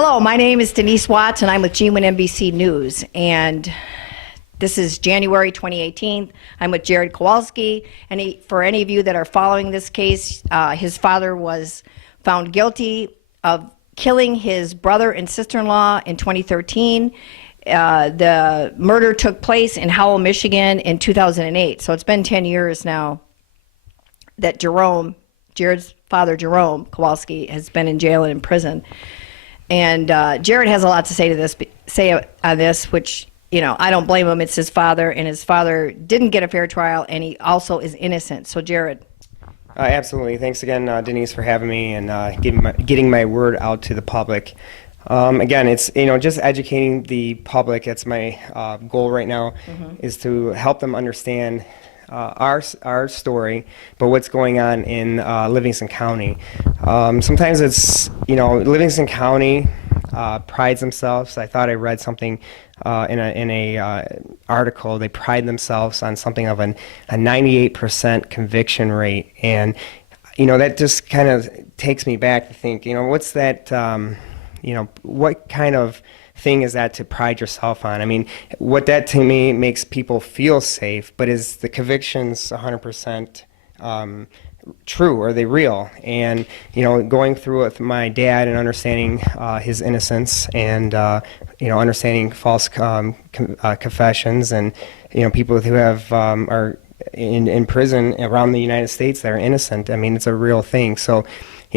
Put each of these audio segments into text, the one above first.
Hello, my name is Denise Watts, and I'm with G1 NBC News. And this is January 2018. I'm with Jared Kowalski. And for any of you that are following this case, his father was found guilty of killing his brother and sister-in-law in 2013. The murder took place in Howell, Michigan in 2008. So it's been 10 years now that Jared's father, Jerome Kowalski, has been in jail and in prison. And Jared has a lot to say on this, which, you know, I don't blame him. It's his father, and his father didn't get a fair trial, and he also is innocent. So, Jared. Absolutely. Thanks again, Denise, for having me and getting my word out to the public. Again, it's, just educating the public. That's my goal right now, is to help them understand our story, but what's going on in Livingston County. Sometimes it's, Livingston County prides themselves. I thought I read something in a article. They pride themselves on something of a 98% conviction rate, and that just kind of takes me back to think, what's that? What kind of thing is that to pride yourself on? I mean, what that to me makes people feel safe, but is the convictions 100% true? Are they real? And, going through it with my dad and understanding his innocence and, understanding false confessions and, people who have are in prison around the United States that are innocent. I mean, it's a real thing. So,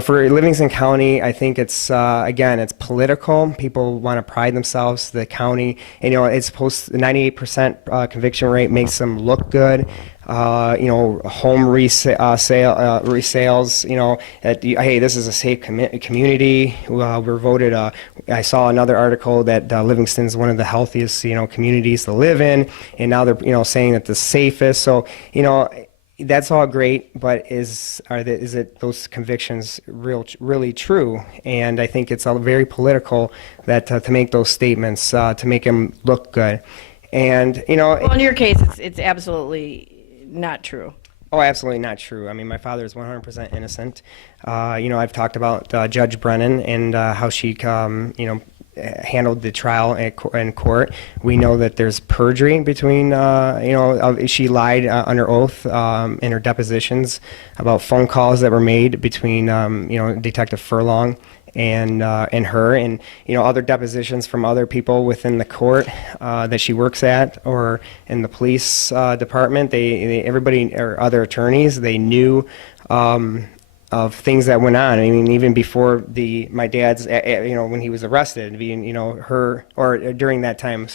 for Livingston County, I think it's, again, it's political. People want to pride themselves, the county, and, it's supposed to, 98% conviction rate makes them look good. Home resales, that, hey, this is a safe community. We're voted, I saw another article that Livingston's one of the healthiest, communities to live in, and now they're, saying that the safest. So, that's all great, but is it those convictions really true? And I think it's very political that to make those statements to make them look good. And well, in your case, it's absolutely not true. Oh, absolutely not true. I mean, my father is 100% innocent. I've talked about Judge Brennan and how she handled the trial in court. We know that there's perjury between, she lied under oath in her depositions about phone calls that were made between, Detective Furlong and her, and other depositions from other people within the court that she works at or in the police department. Everybody or other attorneys, they knew of things that went on. I mean, even before my dad's, when he was arrested, her, or during that time,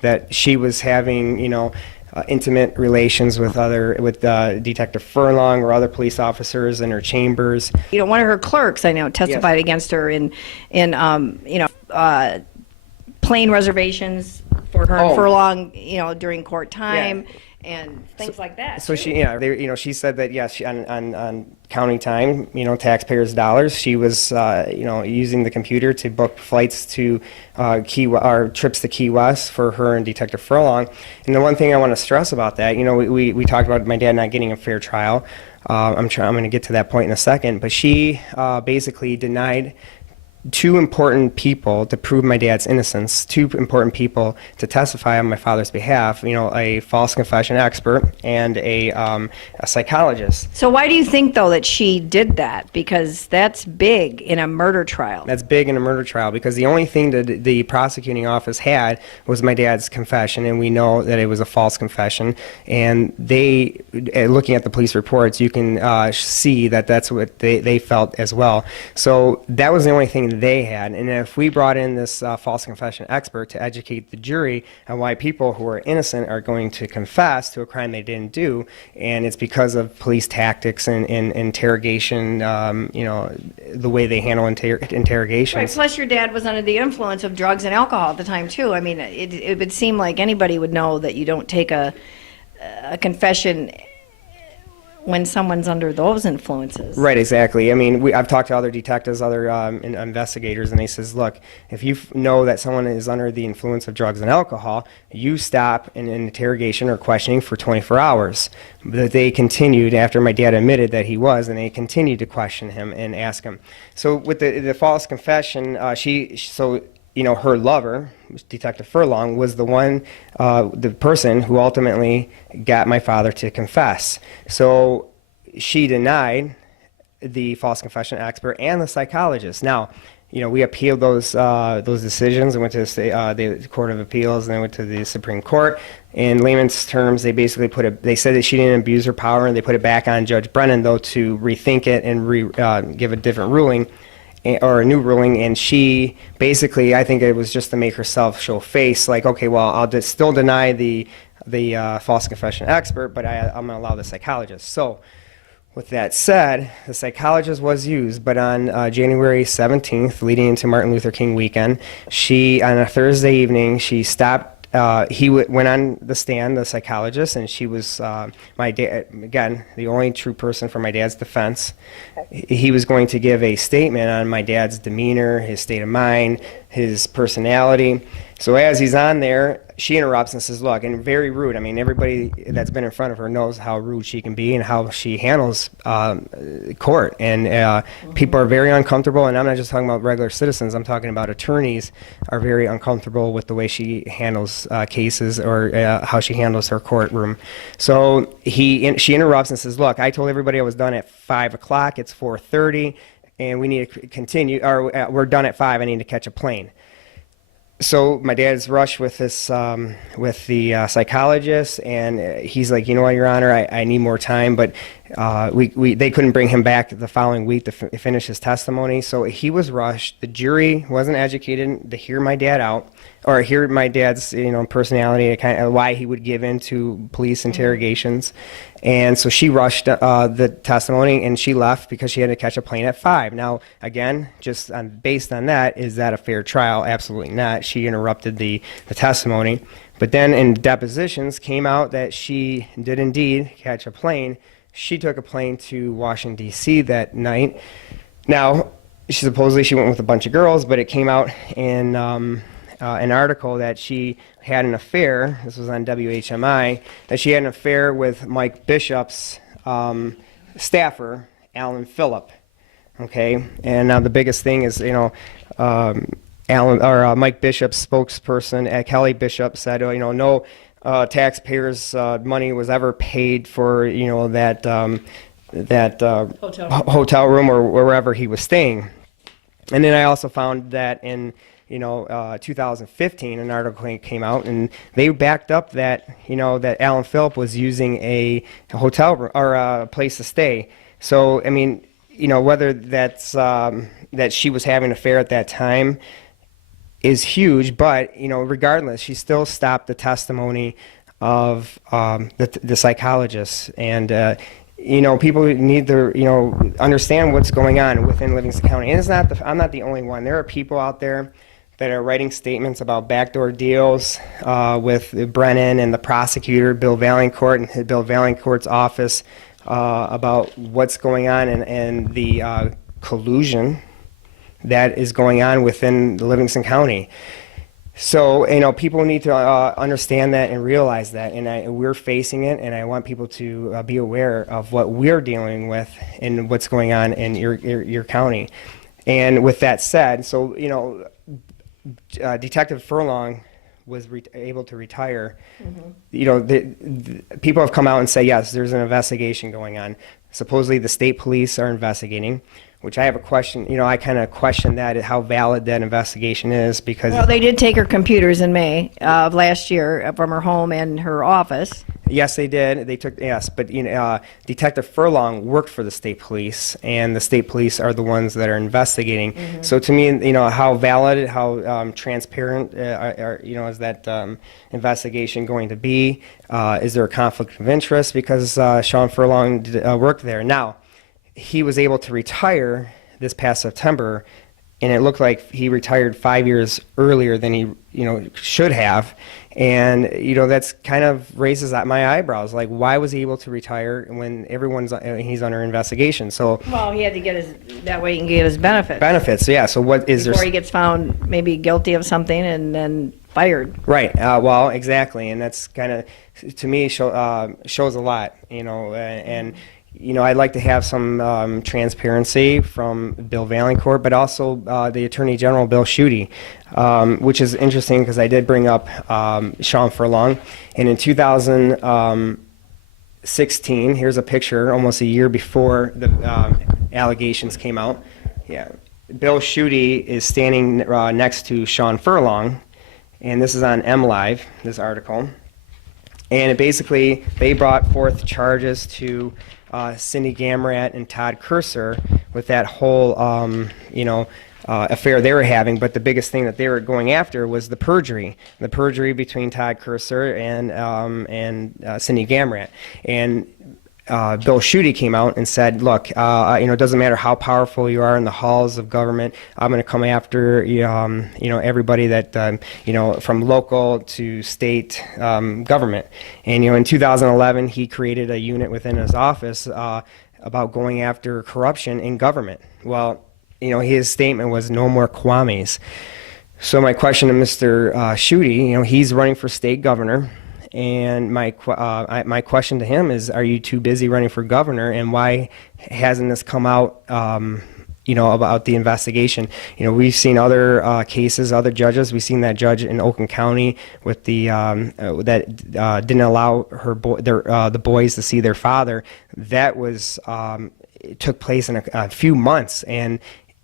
that she was having, intimate relations with Detective Furlong or other police officers in her chambers. One of her clerks, I know, testified against her in plane reservations for her and Furlong, during court time. Yeah. And things like that. So she, she said that yes, on county time, taxpayers' dollars, she was, using the computer to book flights to trips to Key West for her and Detective Furlong. And the one thing I want to stress about that, we talked about my dad not getting a fair trial. I'm going to get to that point in a second, but she basically denied two important people to prove my dad's innocence, two important people to testify on my father's behalf, a false confession expert and a psychologist. So why do you think, though, that she did that? Because that's big in a murder trial. That's big in a murder trial because the only thing that the prosecuting office had was my dad's confession, and we know that it was a false confession. And they, looking at the police reports, you can see that that's what they felt as well. So that was the only thing they had. And if we brought in this false confession expert to educate the jury on why people who are innocent are going to confess to a crime they didn't do, and it's because of police tactics and interrogation, the way they handle interrogations. Right. Plus, your dad was under the influence of drugs and alcohol at the time, too. I mean, it would seem like anybody would know that you don't take a confession when someone's under those influences. Right, exactly. I mean, I've talked to other detectives, other investigators, and they says, look, if you know that someone is under the influence of drugs and alcohol, you stop an interrogation or questioning for 24 hours. But they continued after my dad admitted that he was, and they continued to question him and ask him. So with the false confession, her lover, Detective Furlong, was the person who ultimately got my father to confess. So she denied the false confession expert and the psychologist. Now, we appealed those decisions and went to the Court of Appeals and then went to the Supreme Court. In layman's terms, they basically they said that she didn't abuse her power, and they put it back on Judge Brennan, though, to rethink it and give a different ruling. Or a new ruling, and she basically, I think it was just to make herself show face, like, okay, well, I'll still deny the false confession expert, but I'm going to allow the psychologist. So with that said, the psychologist was used, but on January 17th, leading into Martin Luther King weekend, on a Thursday evening, she stopped. He went on the stand, the psychologist, and she was my dad, again, the only true person for my dad's defense. He was going to give a statement on my dad's demeanor, his state of mind, his personality. So as he's on there, she interrupts and says, look, and very rude. I mean, everybody that's been in front of her knows how rude she can be and how she handles court. And people are very uncomfortable, and I'm not just talking about regular citizens. I'm talking about attorneys are very uncomfortable with the way she handles cases or how she handles her courtroom. So she interrupts and says, look, I told everybody I was done at 5 o'clock. It's 4:30, and we need to continue, or we're done at 5. I need to catch a plane. So my dad's rushed with this, with the psychologist, and he's like, you know what, Your Honor, I need more time, but they couldn't bring him back the following week to finish his testimony. So he was rushed. The jury wasn't educated to hear my dad out, or hear my dad's personality, kind of why he would give in to police interrogations. And so she rushed the testimony, and she left because she had to catch a plane at 5. Now, again, just based on that, is that a fair trial? Absolutely not. She interrupted the testimony. But then in depositions came out that she did indeed catch a plane. She took a plane to Washington, D.C. that night. Now, supposedly she went with a bunch of girls, but it came out in an article that she had an affair. This was on WHMI, that she had an affair with Mike Bishop's staffer, Alan Phillip. Okay, and now the biggest thing is, Mike Bishop's spokesperson, Kelly Bishop, said, no taxpayers' money was ever paid for, that hotel room or wherever he was staying. And then I also found that in 2015, an article came out, and they backed up that, that Alan Phillip was using a hotel room or a place to stay. So, I mean, whether that's that she was having an affair at that time is huge, but, regardless, she still stopped the testimony of the psychologist. And, people need to, understand what's going on within Livingston County. And I'm not the only one. There are people out there that are writing statements about backdoor deals with Brennan and the prosecutor, Bill Valancourt, and Bill Valancourt's office about what's going on and the collusion that is going on within the Livingston County. So, people need to understand that and realize that, and we're facing it, and I want people to be aware of what we're dealing with and what's going on in your county. And with that said, so, Detective Furlong was able to retire. Mm-hmm. People have come out and say, yes, there's an investigation going on. Supposedly the state police are investigating, which I have a question. I kind of question that, how valid that investigation is, because... Well, they did take her computers in May of last year from her home and her office. Yes, they did. They took, yes, but Detective Furlong worked for the state police, and the state police are the ones that are investigating. Mm-hmm. So to me, how valid, how transparent, is that investigation going to be? Is there a conflict of interest? Because Sean Furlong worked there. Now, he was able to retire this past September and it looked like he retired 5 years earlier than he, should have. And, that's kind of raises my eyebrows. Like, why was he able to retire when he's under investigation? So, Well, he had to get that way he can get his benefits. benefits, yeah. So what is Before there? he gets found maybe guilty of something and then fired. Right. Well, exactly. And that's kind of, to me, shows a lot, and I'd like to have some transparency from Bill Valancourt, but also the Attorney General, Bill Schuette, which is interesting because I did bring up Sean Furlong. And in 2016, here's a picture almost a year before the allegations came out. Yeah. Bill Schuette is standing next to Sean Furlong, and this is on MLive, this article. And it basically, they brought forth charges to Cindy Gamrat and Todd Cursor with that whole, affair they were having. But the biggest thing that they were going after was the perjury between Todd Cursor and Cindy Gamrat. And Bill Schuette came out and said, look, it doesn't matter how powerful you are in the halls of government. I'm going to come after, everybody that, from local to state government. And, in 2011, he created a unit within his office about going after corruption in government. Well, his statement was no more Kwames. So my question to Mr. Schuette, he's running for state governor. And my question to him is, are you too busy running for governor, and why hasn't this come out, about the investigation? We've seen other cases, other judges. We've seen that judge in Oakland County with the that didn't allow the boys to see their father. That was it took place in a few months, and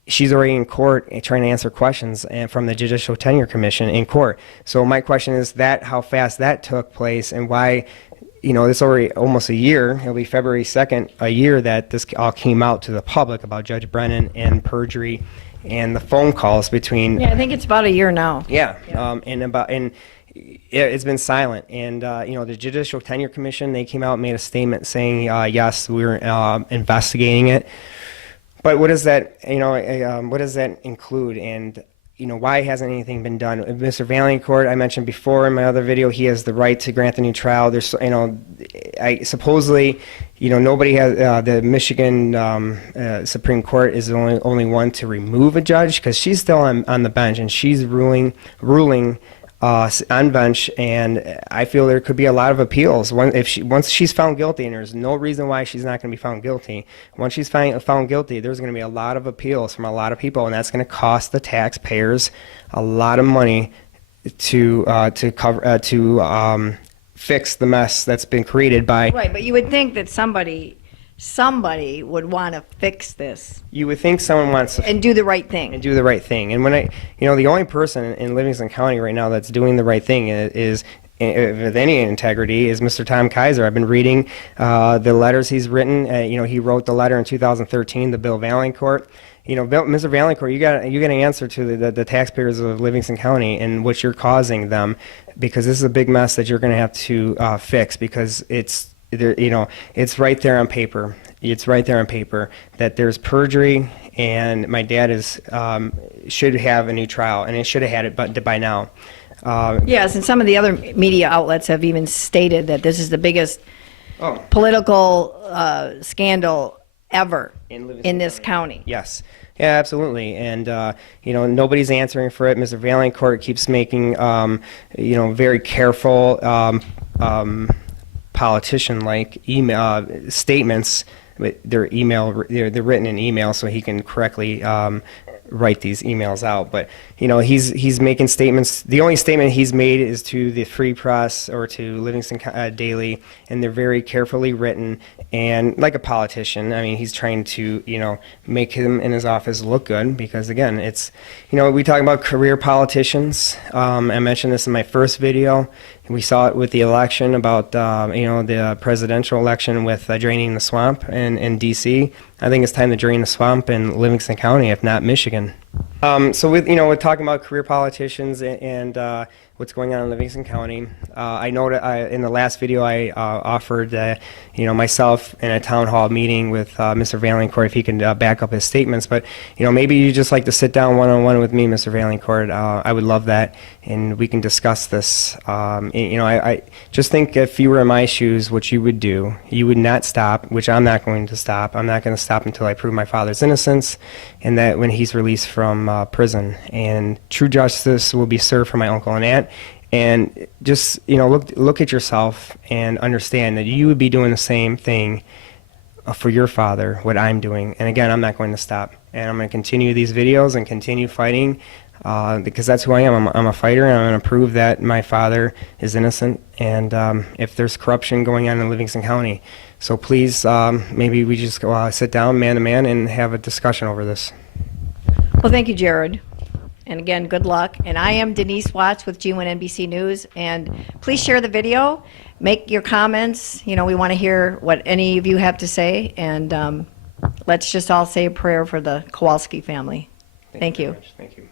she's already in court trying to answer questions and from the Judicial Tenure Commission in court. So my question is that how fast that took place, and why, this already almost a year, it'll be February 2nd, a year that this all came out to the public about Judge Brennan and perjury and the phone calls between. Yeah, I think it's about a year now. Yeah. It's been silent. And, the Judicial Tenure Commission, they came out and made a statement saying, yes, we're investigating it. But what does that, what does that include? And, why hasn't anything been done? Mr. Valancourt, I mentioned before in my other video, he has the right to grant the new trial. There's, supposedly, nobody has, the Michigan Supreme Court is the only one to remove a judge, because she's still on the bench, and she's ruling on bench, and I feel there could be a lot of appeals. Once she's found guilty, and there's no reason why she's not going to be found guilty, once she's found guilty, there's going to be a lot of appeals from a lot of people, and that's going to cost the taxpayers a lot of money to fix the mess that's been created by. Right, but you would think that somebody would want to fix this You would think someone wants to and do the right thing. and do the right thing. And when the only person in Livingston County right now that's doing the right thing is with any integrity, is Mr. Tom Kaiser. I've been reading the letters he's written. He wrote the letter in 2013 to Bill Valancourt. Mr. Valancourt, you got to answer to the taxpayers of Livingston County and what you're causing them, because this is a big mess that you're going to have to fix, because it's right there on paper. It's right there on paper that there's perjury, and my dad should have a new trial, and it should have had it by now. Yes, and some of the other media outlets have even stated that this is the biggest political scandal ever in this county. Yes. Yeah, absolutely. And, nobody's answering for it. Mr. Valancourt keeps making, very careful politician-like email statements. They're written in email, so he can correctly write these emails out. But he's making statements. The only statement he's made is to the Free Press or to Livingston Daily, and they're very carefully written. And like a politician, I mean, he's trying to make him in his office look good, because again, it's we talk about career politicians. I mentioned this in my first video. We saw it with the election about the presidential election with draining the swamp in D.C. I think it's time to drain the swamp in Livingston County, if not Michigan. So with talking about career politicians and what's going on in Livingston County, I know that in the last video I offered myself in a town hall meeting with Mr. Valancourt if he can back up his statements. But maybe you just like to sit down one-on-one with me, Mr. Valancourt. I would love that, and we can discuss this. I just think if you were in my shoes, what you would do, you would not stop, which I'm not going to stop. I'm not going to stop until I prove my father's innocence, and that when he's released from prison, and true justice will be served for my uncle and aunt. And just look at yourself and understand that you would be doing the same thing for your father, what I'm doing. And again, I'm not going to stop, and I'm going to continue these videos and continue fighting because that's who I am. I'm a fighter, and I'm going to prove that my father is innocent, and if there's corruption going on in Livingston County. So please, maybe we just go sit down man to man and have a discussion over this. Well, thank you, Jared. And again, good luck. And I am Denise Watts with G1 NBC News. And please share the video. Make your comments. We want to hear what any of you have to say. And let's just all say a prayer for the Kowalski family. Thank you. Thank you.